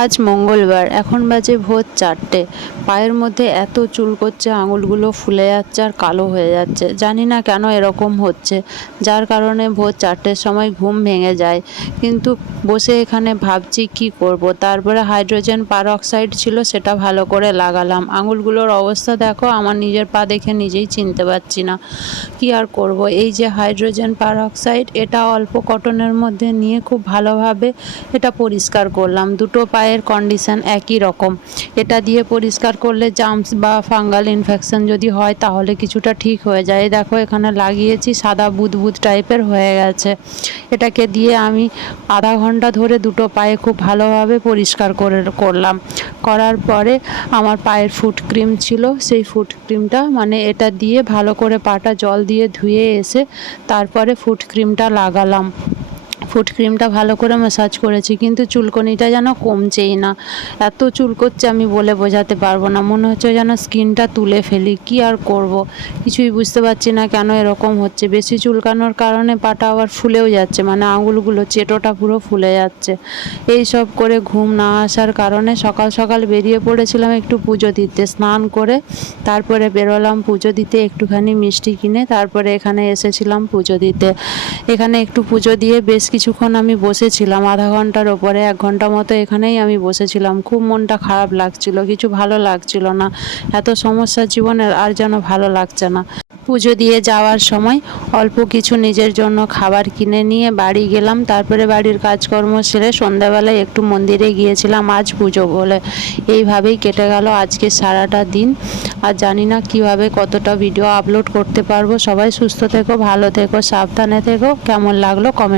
আজ মঙ্গলবার, এখন বাজে ভোর 4টে। পায়ের মধ্যে এত চুল করছে, আঙুলগুলো ফুলে যাচ্ছে আর কালো হয়ে যাচ্ছে। জানি না কেন এরকম হচ্ছে, যার কারণে ভোর 4টের সময় ঘুম ভেঙে যায়। কিন্তু বসে এখানে ভাবছি কি করব। তারপরে হাইড্রোজেন পারঅক্সাইড ছিল, সেটা ভালো করে লাগালাম। আঙুলগুলোর অবস্থা দেখো, আমার নিজের পা দেখে নিজেই চিনতে পারছি না। কি আর করব। এই যে হাইড্রোজেন পারঅক্সাইড, এটা অল্প কটনের মধ্যে নিয়ে খুব ভালোভাবে এটা পরিষ্কার করলাম। দুটো পায়ের কন্ডিশন একই রকম। এটা দিয়ে পরিষ্কার করলে জার্মস বা ফাঙ্গাল ইনফেকশন যদি হয় তাহলে কিছুটা ঠিক হয়ে যায়। দেখো এখানে লাগিয়েছি, সাদা বুদবুদ টাইপের হয়ে গেছে। এটাকে দিয়ে আমি আধা ঘন্টা ধরে দুটো পায়ে খুব ভালোভাবে পরিষ্কার করলাম। করার পরে আমার পায়ের ফুট ক্রিম ছিল, সেই ফুট ক্রিমটা এটা দিয়ে ভালো করে পাটা জল দিয়ে ধুয়ে এসে তারপরে ফুট ক্রিমটা লাগালাম। ফুট ক্রিমটা ভালো করে ম্যাসাজ করেছি, কিন্তু চুলকনিটা যেন কমছেই না। এত চুলকোচ্ছে আমি বলে বোঝাতে পারবো না। মনে হচ্ছে যেন স্কিনটা তুলে ফেলি। কি আর করব, কিছুই বুঝতে পারছি না কেন এরকম হচ্ছে। বেশি চুলকানোর কারণে পাটা আবার ফুলেও যাচ্ছে, আঙুলগুলো চেটোটা পুরো ফুলে যাচ্ছে। এই সব করে ঘুম না আসার কারণে সকাল সকাল বেরিয়ে পড়েছিলাম একটু পুজো দিতে। স্নান করে তারপরে বেরোলাম পুজো দিতে, একটুখানি মিষ্টি কিনে তারপরে এখানে এসেছিলাম পুজো দিতে। এখানে একটু পুজো দিয়ে বেশ কিছুক্ষণ আমি বসেছিলাম, আধা ঘন্টার ওপরে 1 ঘন্টা মতো এখানেই আমি বসেছিলাম। খুব মনটা খারাপ লাগছিল, কিছু ভালো লাগছিল না। এত সমস্যা জীবনের, আর যেন ভালো লাগছে না। পুজো দিয়ে যাওয়ার সময় অল্প কিছু নিজের জন্য খাবার কিনে নিয়ে বাড়ি গেলাম। তারপরে বাড়ির কাজকর্ম সেরে সন্ধ্যাবেলায় একটু মন্দিরে গিয়েছিলাম আজ পুজো বলে। এইভাবেই কেটে গেল আজকে সারাটা দিন। আর জানি না কিভাবে কতটা ভিডিও আপলোড করতে পারবো। সবাই সুস্থ থেকো, ভালো থেকো, সাবধানে থেকো। কেমন লাগলো কমেন্ট